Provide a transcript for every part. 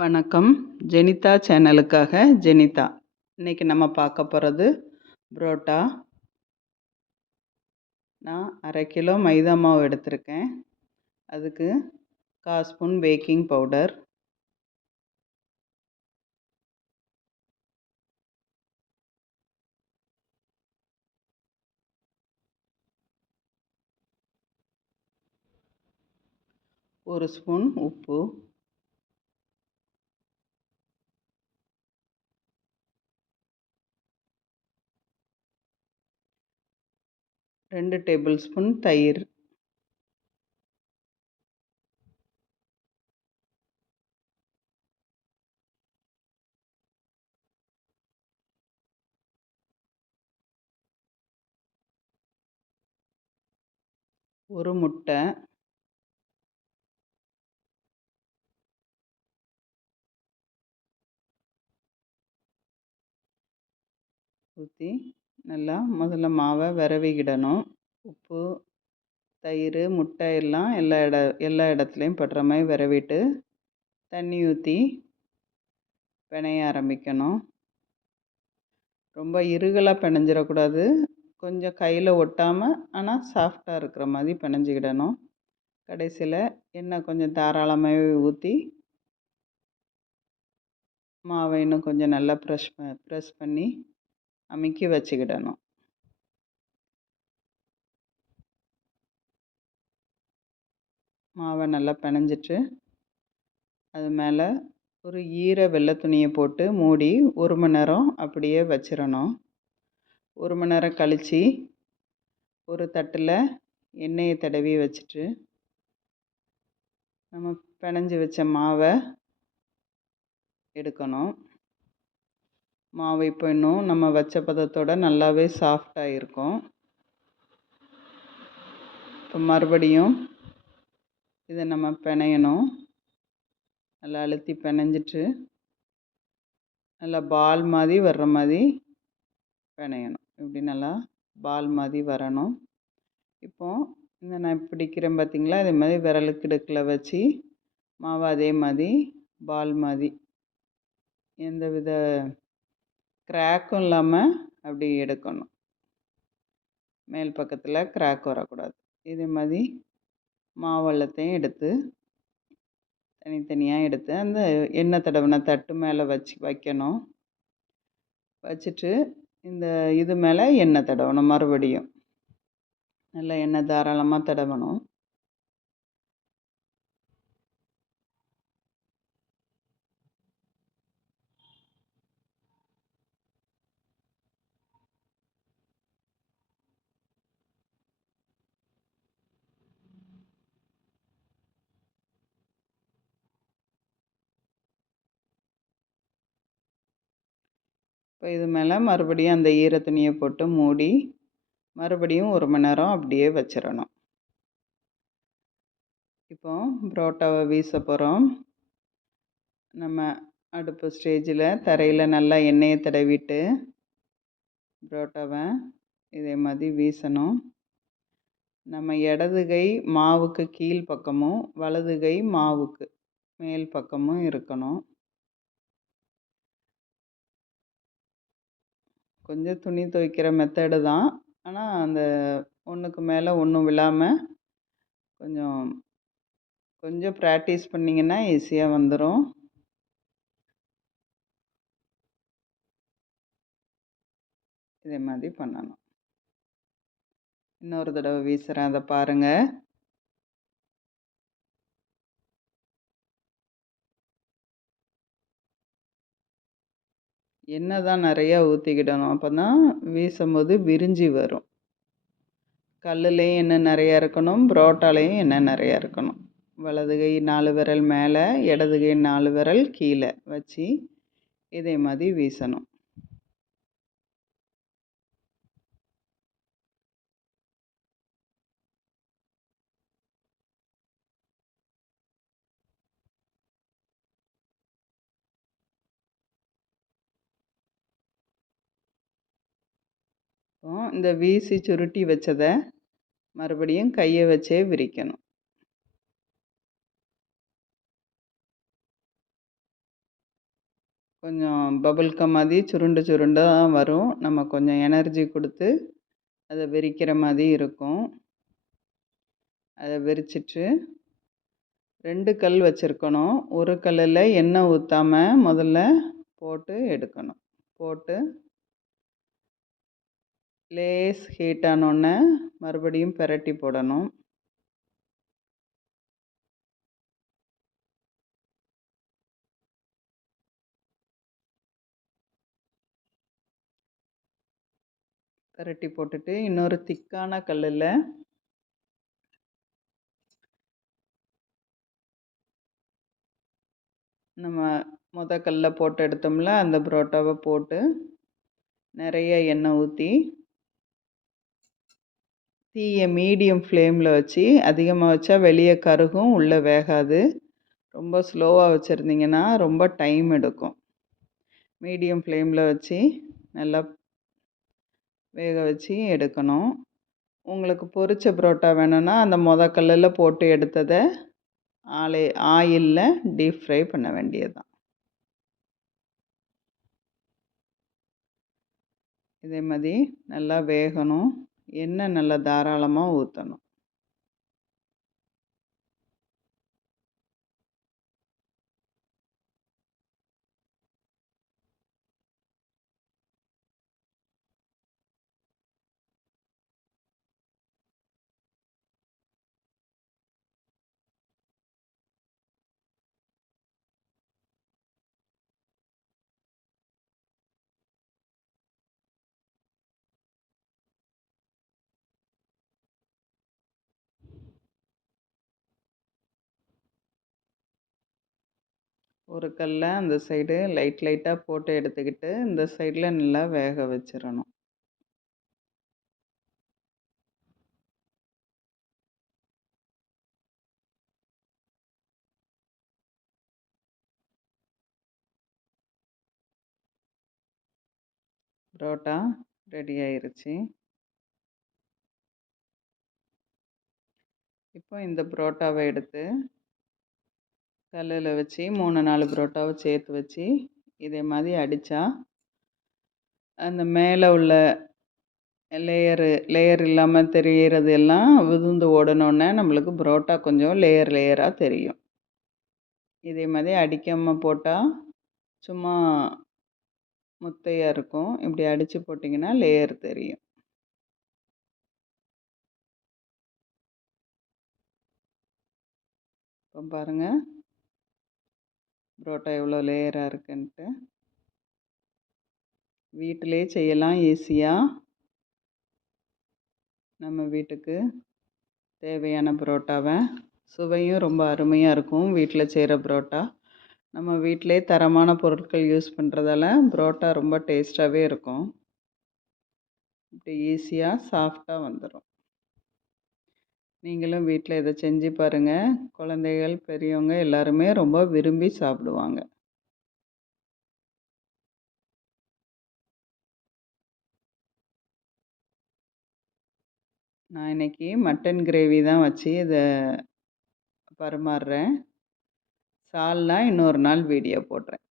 வணக்கம். ஜெனிதா சேனலுக்காக ஜெனிதா. இன்னைக்கு நம்ம பார்க்க போகிறது புரோட்டா. நான் 1/2 கிலோ மைதா மாவு எடுத்திருக்கேன். அதுக்கு 1/4 ஸ்பூன் பேக்கிங் பவுடர், ஒரு ஸ்பூன் உப்பு, ரெண்டு டேபிள் ஸ்பூன் தயிர், ஒரு முட்டை, ஊற்றி நல்லா முதல்ல மாவை விரவிக்கிடணும். உப்பு, தயிர், முட்டை எல்லாம் எல்லா இடத்துலையும் படுற மாதிரி விரவிட்டு தண்ணி ஊற்றி பிணைய ஆரம்பிக்கணும். ரொம்ப இறுகலாக பிணைஞ்சிடக்கூடாது. கொஞ்சம் கையில் ஒட்டாமல் ஆனால் சாஃப்டாக இருக்கிற மாதிரி பிணைஞ்சிக்கிடணும். கடைசியில் எண்ணெய் கொஞ்சம் தாராளமாகவே ஊற்றி மாவை இன்னும் கொஞ்சம் நல்லா ப்ரெஸ் பண்ணி அமுக்கி வச்சுக்கிடணும். மாவை நல்லா பிணைஞ்சிட்டு அது மேலே ஒரு வெள்ளை துணியை போட்டு மூடி 1 மணி நேரம் அப்படியே வச்சிடணும். 1 மணி நேரம் கழித்து ஒரு தட்டில் எண்ணெயை தடவி வச்சுட்டு நம்ம பிணைஞ்சி வச்ச மாவை எடுக்கணும். மாவு இப்போ இன்னும் நம்ம வச்ச பதத்தோட நல்லாவே சாஃப்டாக இருக்கும். இப்போ மறுபடியும் இதை நம்ம பிணையணும். நல்லா அழுத்தி பிணைஞ்சிட்டு நல்லா பால் மாதிரி வர்ற மாதிரி பிணையணும். இப்படி நல்லா பால் மாதிரி வரணும். இப்போது நான் பிடிக்கிறேன் பார்த்திங்களா, இதே மாதிரி விரலுக்கு இடுக்கில் வச்சு மாவை அதே மாதிரி பால் மாதிரி எந்த வித கிராக்கும் இல்லாமல் அப்படி எடுக்கணும். மேல் பக்கத்தில் கிராக் வரக்கூடாது. இதே மாதிரி மாவெல்லத்தையும் எடுத்து தனித்தனியாக எடுத்து அந்த எண்ணெய் தடவின தட்டு மேலே வைக்கணும். வச்சுட்டு இது மேலே எண்ணெய் தடவணும். மறுபடியும் நல்லா எண்ணெய் தாராளமாக தடவணும். இப்போ இது மேலே மறுபடியும் அந்த துணியை போட்டு மூடி மறுபடியும் 1 மணி நேரம் அப்படியே வச்சிடணும். இப்போ புரோட்டாவை வீச போகிறோம். நம்ம அடுப்பு ஸ்டேஜில் தரையில் நல்லா எண்ணெயை தடவிட்டு புரோட்டாவை இதே மாதிரி வீசணும். நம்ம இடது கை மாவுக்கு கீழ் பக்கமும் வலது கை மாவுக்கு மேல் பக்கமும் இருக்கணும். கொஞ்சம் துணி துவைக்கிற மெத்தடு தான். ஆனால் அந்த ஒன்றுக்கு மேலே ஒன்றும் விழாமல் கொஞ்சம் ப்ராக்டிஸ் பண்ணிங்கன்னா ஈஸியாக வந்துடும். இதே மாதிரி பண்ணணும். இன்னொரு தடவை வீசுகிறேன், அதை பாருங்கள். எண்ணெய் தான் நிறையா ஊற்றிக்கிடணும். அப்போ தான் வீசும்போது விரிஞ்சி வரும். கல்லுலேயும் எண்ணெய் நிறையா இருக்கணும், புரோட்டாலேயும் எண்ணெய் நிறையா இருக்கணும். வலது கை 4 விரல் மேலே, இடது கை 4 விரல் கீழே வச்சு இதே மாதிரி வீசணும். இந்த வீசி சுருட்டி வச்சதை மறுபடியும் கையை வச்சே விரிக்கணும். கொஞ்சம் பபுள் கம் மாதிரி சுருண்டு சுருண்டு தான் வரும். நம்ம கொஞ்சம் எனர்ஜி கொடுத்து அதை விரிக்கிற மாதிரி இருக்கும். அதை விரிச்சிட்டு 2 கல் வச்சுருக்கணும். ஒரு கல்லில் எண்ணெய் ஊற்றாம முதல்ல போட்டு எடுக்கணும். போட்டு லேஸ் ஹீட் ஆனோடனே மறுபடியும் பிரட்டி போடணும். பிரட்டி போட்டுட்டு இன்னொரு திக்கான கல்லில் நம்ம கல்லில் போட்டு எடுத்தோம்ல அந்த புரோட்டாவை போட்டு நிறைய எண்ணெய் ஊற்றி தீயை மீடியம் ஃப்ளேமில் வச்சு, அதிகமாக வச்சா வெளியே கருகும், உள்ளே வேகாது. ரொம்ப ஸ்லோவாக வச்சுருந்தீங்கன்னா ரொம்ப டைம் எடுக்கும். மீடியம் ஃப்ளேமில் வச்சு நல்லா வேக வச்சு எடுக்கணும். உங்களுக்கு பொரிச்ச புரோட்டா வேணும்னா அந்த கல்லில் போட்டு எடுத்ததை ஆயிலில் டீப் ஃப்ரை பண்ண வேண்டியது தான். இதே மாதிரி நல்லா வேகணும். எண்ணெய் நல்லா தாராளமாக ஊற்றணும். ஒரு கல்லை அந்த சைடு லைட்டாக போட்டு எடுத்துக்கிட்டு இந்த சைடில் நல்லா வேக வச்சிடணும். புரோட்டா ரெடி ஆயிருச்சு. இப்போ இந்த புரோட்டாவை எடுத்து கல்லில் வச்சு 3-4 புரோட்டாவை சேர்த்து வச்சு இதே மாதிரி அடித்தா அந்த மேலே உள்ள லேயர் இல்லாமல் தெரிகிறது எல்லாம் விழுந்து ஓடனோடனே நம்மளுக்கு புரோட்டா கொஞ்சம் லேயராக தெரியும். இதே மாதிரி அடிக்காமல் போட்டால் சும்மா முத்தையாக இருக்கும். இப்படி அடித்து போட்டிங்கன்னா லேயர் தெரியும். இப்போ பாருங்கள் புரோட்டா எவ்வளோ லேயராக இருக்குன்ட்டு. வீட்டிலே செய்யலாம் ஈஸியாக. நம்ம வீட்டுக்கு தேவையான புரோட்டாவை சுவையும் ரொம்ப அருமையாக இருக்கும். வீட்டில் செய்கிற புரோட்டா நம்ம வீட்டிலே தரமான பொருட்கள் யூஸ் பண்ணுறதால புரோட்டா ரொம்ப டேஸ்ட்டாகவே இருக்கும். இப்படி ஈஸியாக சாஃப்டாக வந்துடும். நீங்களும் வீட்டில் இதை செஞ்சு பாருங்கள். குழந்தைகள் பெரியவங்க எல்லாருமே ரொம்ப விரும்பி சாப்பிடுவாங்க. நான் இன்றைக்கி மட்டன் கிரேவி தான் வச்சு இதை பரிமாறுறேன். சால்னா இன்னொரு நாள் வீடியோ போடுறேன்.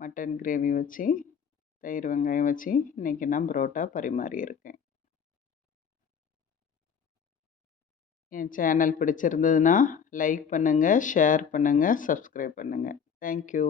மட்டன் கிரேவி வச்சு தயிர் வெங்காயம் வச்சு இன்றைக்கி நான் புரோட்டா பரிமாறியிருக்கேன். என் சேனல் பிடிச்சிருந்ததுன்னா லைக் பண்ணுங்கள், ஷேர் பண்ணுங்கள், சப்ஸ்கிரைப் பண்ணுங்கள். தேங்க்யூ.